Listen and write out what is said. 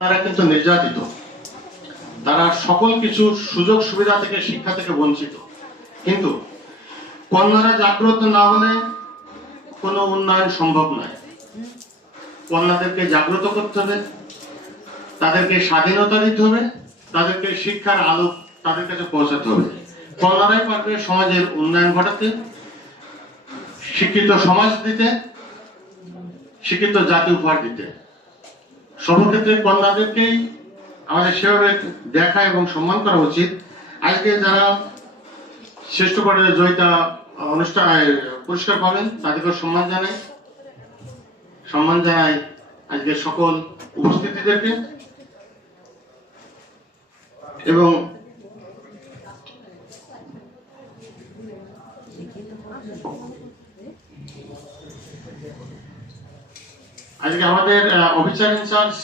তারা কিন্তু নির্যাতিত, তারা সকল কিছু সুযোগ সুবিধা থেকে, শিক্ষা থেকে বঞ্চিত। কিন্তু কন্যারা জাগ্রত না হলে কোনো উন্নয়ন সম্ভব নয়। কন্যাদেরকে জাগ্রত করতে হবে, তাদেরকে স্বাধীনতা দিতে হবে, তাদেরকে শিক্ষার আলো তাদের কাছে পৌঁছাতে হবে। কন্যারাই পারবে সমাজের উন্নয়ন ঘটাতে, শিক্ষিত সমাজ দিতে, শিক্ষিত জাতি উপহার দিতে। সর্বক্ষেত্রে কন্যাদেরকেই আমাদের সেভাবে দেখা এবং সম্মান করা উচিত। আজকে যারা শ্রেষ্ঠ পর্যায়ে জয়িতা অনুষ্ঠান পুরস্কার পাবেন তাদেরকে সম্মান জানাই আজকে সকল উপস্থিতিদেরকে। এবং আজকে আমাদের অফিসার ইনচার্জ